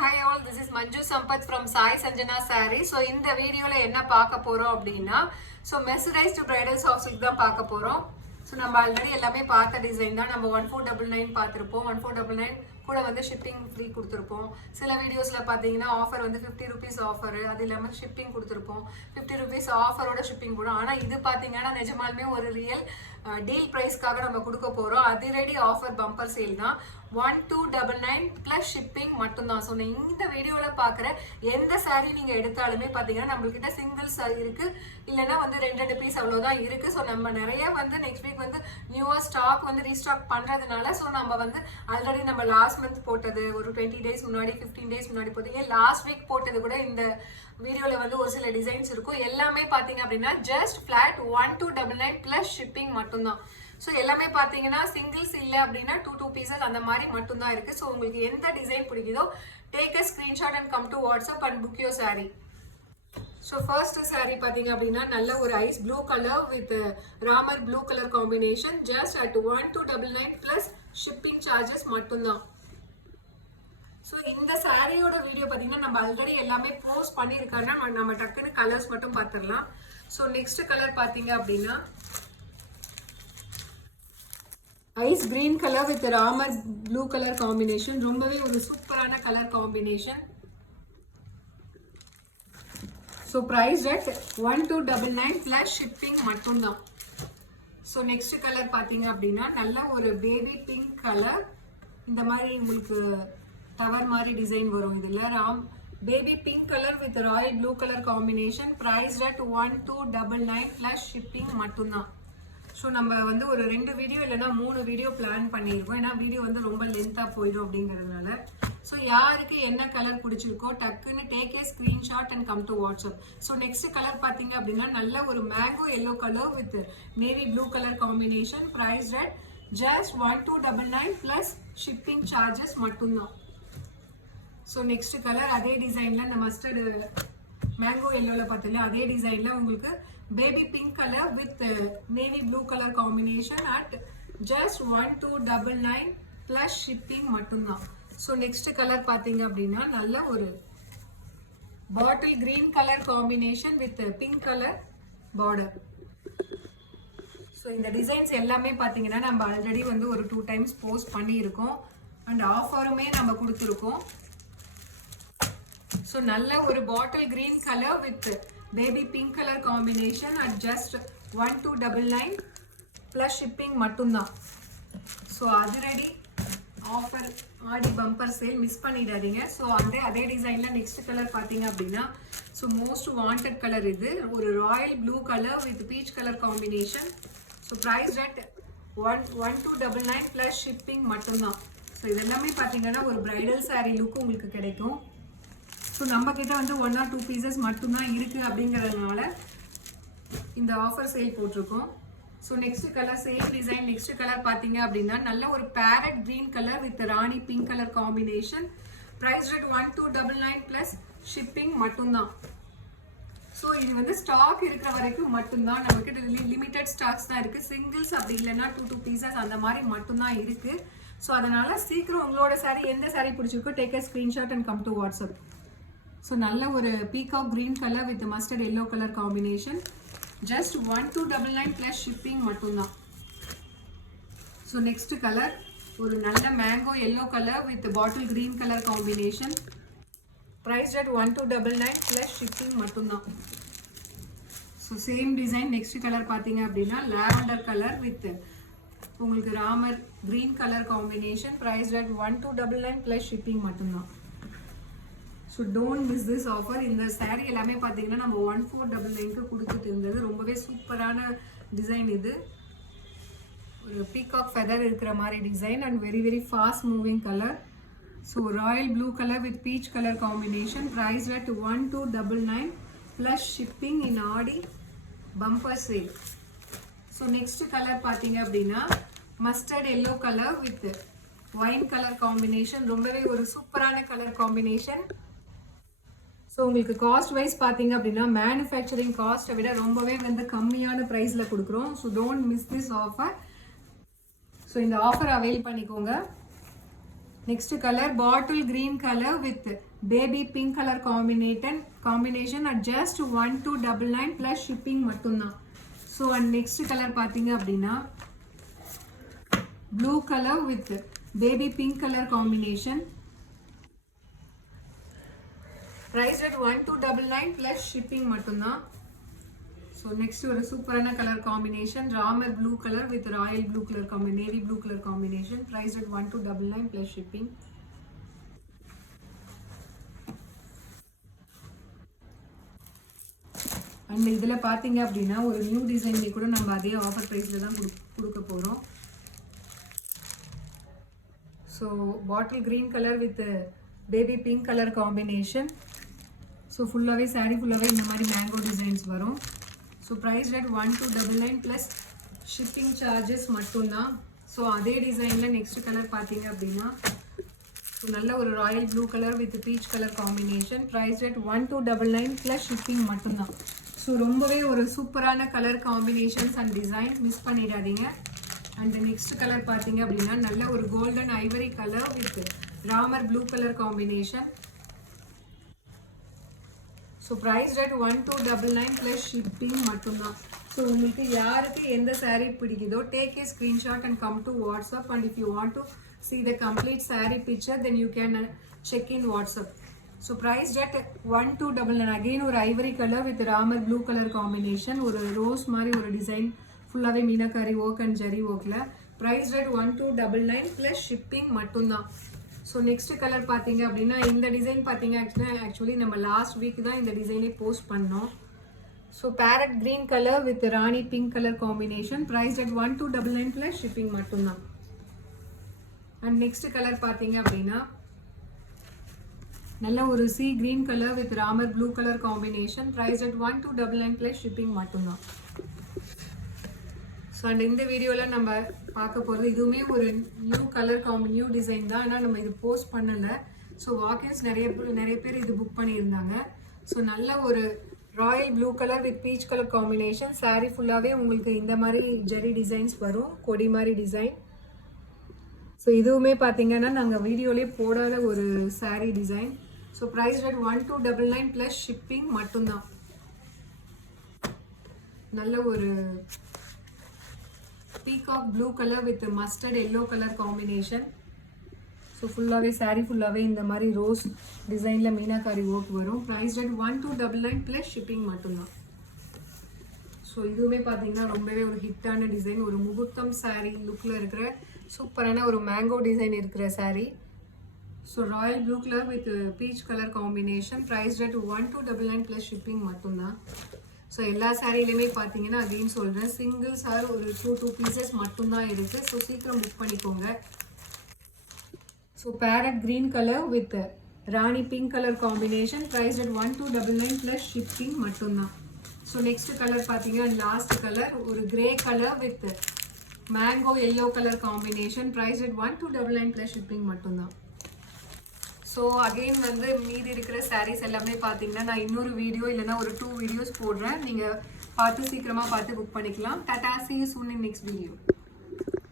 Hi all, this is Manju Sampath from Sai Sanjana Saree. So இந்த வீடியோல என்ன பார்க்க போறோம் அப்படின்னா mesmerized bridal soft silk தான் பார்க்க போறோம். ஸோ நம்ம ஆல்ரெடி எல்லாமே பார்த்த டிசைன் தான். நம்ம 1499 பார்த்துருப்போம். 1499 கூட வந்து ஷிப்பிங் ஃப்ரீ கொடுத்துருப்போம். சில வீடியோஸில் பார்த்தீங்கன்னா ஆஃபர் வந்து 50 rupees ஆஃபர், அது இல்லாமல் ஷிப்பிங் கொடுத்துருப்போம். 50 rupees ஆஃபரோட ஷிப்பிங் போடும். ஆனால் இது பார்த்தீங்கன்னா நிஜமாலுமே ஒரு ரியல் டீல் ப்ரைஸ்க்காக நம்ம கொடுக்க போகிறோம். அதிரடி ஆஃபர் பம்பர் சேல் தான். 1299 ப்ளஸ் ஷிப்பிங் மட்டும்தான். ஸோ இந்த வீடியோவில் பார்க்குற எந்த சாரீ நீங்கள் எடுத்தாலுமே பார்த்தீங்கன்னா நம்மள்கிட்ட சிங்கிள் சாரீ இருக்குது, இல்லைன்னா வந்து 2 பீஸ் அவ்வளோதான் இருக்குது. ஸோ நம்ம நிறைய வந்து நெக்ஸ்ட் வீக் வந்து நியூவாக ஸ்டாக் வந்து ரீஸ்டாக் பண்ணுறதுனால ஸோ நம்ம வந்து ஆல்ரெடி நம்ம லாஸ்ட் மந்த் போட்டது ஒரு 20 days முன்னாடி 15 days முன்னாடி போட்டீங்க, லாஸ்ட் வீக் போட்டது கூட இந்த வீடியோவில் வந்து ஒரு சில டிசைன்ஸ் இருக்கும். எல்லாமே பார்த்தீங்க அப்படின்னா ஜஸ்ட் ஃப்ளாட் 1299 ப்ளஸ் ஷிப்பிங் மட்டும்தான். ஸோ எல்லாமே பார்த்தீங்கன்னா சிங்கிள்ஸ் இல்லை அப்படின்னா 2 pieces அந்த மாதிரி மட்டும்தான் இருக்குது. ஸோ உங்களுக்கு எந்த டிசைன் பிடிக்குதோ take a screenshot and come to WhatsApp and book your sari. So first sari பார்த்தீங்க அப்படின்னா நல்ல ஒரு ice blue colour with Ramar blue colour combination just at 1299 plus shipping charges மட்டும்தான். ஸோ இந்த சாரியோட வீடியோ பார்த்தீங்கன்னா நம்ம ஆல்ரெடி எல்லாமே போஸ்ட் பண்ணியிருக்காங்கன்னா நம்ம டக்குன்னு கலர்ஸ் மட்டும் பார்த்துடலாம். ஸோ நெக்ஸ்ட் கலர் பார்த்தீங்க அப்படின்னா ice green colour with Ramar blue colour combination, ரொம்பவே ஒரு சூப்பரான colour combination. So price at 1299 plus shipping மட்டும்தான். ஸோ நெக்ஸ்ட் கலர் பார்த்தீங்க அப்படின்னா நல்ல ஒரு பேபி பிங்க் கலர், இந்த மாதிரி உங்களுக்கு டவர் மாதிரி டிசைன் வரும். இதில் baby pink colour with royal blue colour combination, price at 1299 plus shipping மட்டும்தான். ஸோ நம்ம வந்து ஒரு 2 வீடியோ இல்லைன்னா 3 வீடியோ பிளான் பண்ணியிருக்கோம், ஏன்னா வீடியோ வந்து ரொம்ப லென்த்தாக போயிடும் அப்படிங்கிறதுனால. ஸோ யாருக்கு என்ன கலர் பிடிச்சிருக்கோ டக்குன்னு take a screenshot and come to WhatsApp. So next colour பார்த்தீங்க அப்படின்னா நல்ல ஒரு mango yellow colour with navy blue colour combination, price at just 1299 plus shipping charges மட்டும்தான். ஸோ நெக்ஸ்ட் கலர் அதே டிசைனில் இந்த மஸ்டர்டு மேங்கோ எல்லோவில் பார்த்தீங்கன்னா அதே டிசைனில் உங்களுக்கு baby pink colour with navy blue colour combination at just 1299 plus shipping மட்டும்தான். So next colour பார்த்தீங்க அப்படின்னா நல்ல ஒரு பாட்டில் green colour combination with pink colour border. So இந்த டிசைன்ஸ் எல்லாமே பார்த்தீங்கன்னா நம்ம ஆல்ரெடி வந்து ஒரு 2 times போஸ்ட் பண்ணியிருக்கோம் அண்ட் ஆஃபருமே நம்ம கொடுத்துருக்கோம். ஸோ நல்ல ஒரு பாட்டில் green colour with baby pink colour combination at just 1299 plus shipping மட்டும்தான். ஸோ அதிரடி ஆஃபர் ஆடி பம்பர் சேல் மிஸ் பண்ணிடாதீங்க. ஸோ அதே டிசைனில் நெக்ஸ்ட் கலர் பார்த்தீங்க அப்படின்னா ஸோ மோஸ்ட் வாண்டட் கலர் இது ஒரு royal blue colour with peach colour combination. So price at 1299 plus shipping மட்டும்தான். ஸோ இதெல்லாமே பார்த்தீங்கன்னா ஒரு பிரைடல் சாரீ லுக் உங்களுக்கு கிடைக்கும். ஸோ நம்மக்கிட்ட வந்து 1 or 2 pieces மட்டும்தான் இருக்குது அப்படிங்கிறதுனால இந்த ஆஃபர் சேல் போட்டிருக்கோம். So next colour same design. Next colour பார்த்தீங்க அப்படின்னா நல்ல ஒரு parrot green colour with rani pink colour combination, price at 1299 plus shipping மட்டும்தான். ஸோ இது வந்து ஸ்டாக் இருக்கிற வரைக்கும் மட்டும்தான், நம்மக்கிட்ட லிமிட்டட் ஸ்டாக்ஸ் தான் இருக்குது. சிங்கிள்ஸ் அப்படி இல்லைன்னா 2 pieces அந்த மாதிரி மட்டும்தான் இருக்குது. ஸோ அதனால் சீக்கிரம் உங்களோட சாரீ எந்த சாரீ பிடிச்சிருக்கோ take a screenshot and come to WhatsApp. So நல்ல ஒரு peacock green colour with mustard yellow colour combination, just 1299 plus shipping மட்டும்தான். ஸோ நெக்ஸ்ட் கலர் ஒரு நல்ல mango yellow colour with bottle green colour combination, price at 1299 plus shipping மட்டும்தான். So same design. Next colour பார்த்தீங்க அப்படின்னா lavender colour with உங்களுக்கு Ramar green colour combination, price at 1299 plus shipping மட்டும்தான். So don't miss this offer. இந்த சாரீ எல்லாமே பார்த்தீங்கன்னா நம்ம 1499க்கு கொடுத்துட்டு இருந்தது. ரொம்பவே சூப்பரான டிசைன் இது, ஒரு பீகாக் ஃபெதர் இருக்கிற மாதிரி design and very very fast moving colour. So royal blue colour with peach colour combination, price at 1299 plus shipping in Aadi bumper sale. So next colour பார்த்தீங்க அப்படின்னா mustard yellow colour with wine colour combination, ரொம்பவே ஒரு சூப்பரான colour combination. So உங்களுக்கு cost wise பார்த்தீங்க அப்படின்னா manufacturing காஸ்ட்டை விட ரொம்பவே வந்து கம்மியான ப்ரைஸில் கொடுக்குறோம். So don't miss this offer. So இந்த ஆஃபர் அவைல் பண்ணிக்கோங்க. Next color bottle green color with baby pink color combination at just 1299 plus shipping மட்டும்தான். So and next color பாத்தீங்க அப்படின்னா blue color with baby pink color combination price at 1299 plus shipping மட்டும்தான். So next ஒரு சூப்பரான colour combination Ramar blue colour with royal blue colour navy blue colour combination price at 1299 plus shipping. And இதுல பாத்தீங்க அப்படின்னா ஒரு new டிசைன்ல கூட நம்ம அதே ஆஃபர் பிரைஸ்ல தான் கொடுக்க போறோம். So bottle green color with baby pink color combination. So full-ஆவே saree full-ஆவே இந்த மாதிரி மேங்கோ டிசைன்ஸ் வரும். So price at 1299 plus shipping charges மட்டும்தான். So அதே டிசைன்ல நெக்ஸ்ட் கலர் பாத்தீங்க அப்படின்னா நல்ல ஒரு royal blue colour with peach colour combination price at 1299 plus shipping மட்டும்தான். ஸோ ரொம்பவே ஒரு சூப்பரான colour combinations and design miss பண்ணிடாதீங்க. அண்ட் நெக்ஸ்ட் கலர் பார்த்தீங்க அப்படின்னா நல்ல ஒரு golden ivory colour with Ramar blue colour combination. So price rate 1299 plus shipping மட்டும்தான். ஸோ உங்களுக்கு யாருக்கு எந்த saree பிடிக்குதோ take a screenshot and come to WhatsApp and if you want to see the complete saree picture then you can check in WhatsApp. So price at 1299 again ஒரு Ivory colour with Ramar blue colour combination ஒரு rose மாதிரி ஒரு design ஃபுல்லாகவே meenakari work and zari ஒர்க்கில் price rate 1299 plus shipping மட்டும்தான். So next colour பார்த்தீங்க அப்படின்னா இந்த டிசைன் பார்த்தீங்க ஆக்சுவலி நம்ம லாஸ்ட் வீக் தான் இந்த டிசைனே போஸ்ட் பண்ணோம். So parrot green colour with rani pink colour combination price rate 1299 plus shipping மட்டும்தான். அண்ட் நெக்ஸ்ட் கலர் பார்த்தீங்க அப்படின்னா நல்ல ஒரு sea green colour with Ramar blue colour combination price at 1299 plus shipping மட்டும்தான். ஸோ அண்ட் இந்த வீடியோவில் நம்ம பார்க்க போகிறது இதுவுமே ஒரு நியூ கலர் நியூ டிசைன் தான். ஆனால் நம்ம இது போஸ்ட் பண்ணலை. ஸோ வாக்கின்ஸ் நிறைய பேர் இது புக் பண்ணியிருந்தாங்க. ஸோ நல்ல ஒரு royal blue colour with peach colour combination saree ஃபுல்லாகவே உங்களுக்கு இந்த மாதிரி ஜெரி டிசைன்ஸ் வரும் கொடி மாதிரி டிசைன். ஸோ இதுவுமே பார்த்தீங்கன்னா நாங்கள் வீடியோலேயே போடாத ஒரு saree design. So price rate 1299 plus shipping மட்டும்தான். நல்ல ஒரு peacock blue colour with mustard yellow colour combination. So ஃபுல்லாகவே saree ஃபுல்லாகவே இந்த மாதிரி ரோஸ் டிசைனில் மீனாக்காரி ஒர்க் வரும். ப்ரைஸ் ரேட் 1299 ப்ளஸ் ஷிப்பிங் மட்டும்தான். ஸோ இதுவுமே பார்த்தீங்கன்னா ரொம்பவே ஒரு ஹிட்டான டிசைன் ஒரு முகூர்த்தம் saree லுக்கில் இருக்கிற சூப்பரான ஒரு மேங்கோ டிசைன் இருக்கிற saree. So royal blue colour with peach colour combination price rate 1299 plus shipping மட்டும்தான். ஸோ எல்லா சாரீலையுமே பார்த்தீங்கன்னா அகைன் சொல்கிறேன் சிங்கிள் சார் ஒரு 2 பீசஸ் மட்டும்தான் இருக்குது. ஸோ சீக்கிரம் புக் பண்ணிக்கோங்க. So parrot green colour with rani pink colour combination price rate 1299 plus shipping மட்டும்தான். ஸோ நெக்ஸ்ட் கலர் பார்த்தீங்கன்னா லாஸ்ட் கலர் ஒரு grey colour with mango yellow colour combination price rate 1299 plus shipping மட்டும்தான். So again வந்து மீதி இருக்கிற சாரீஸ் எல்லாமே பார்த்தீங்கன்னா நான் இன்னொரு வீடியோ இல்லைனா ஒரு 2 வீடியோஸ் போடுறேன். நீங்கள் பார்த்து சீக்கிரமாக பார்த்து புக் பண்ணிக்கலாம். Tata, see you soon in next video.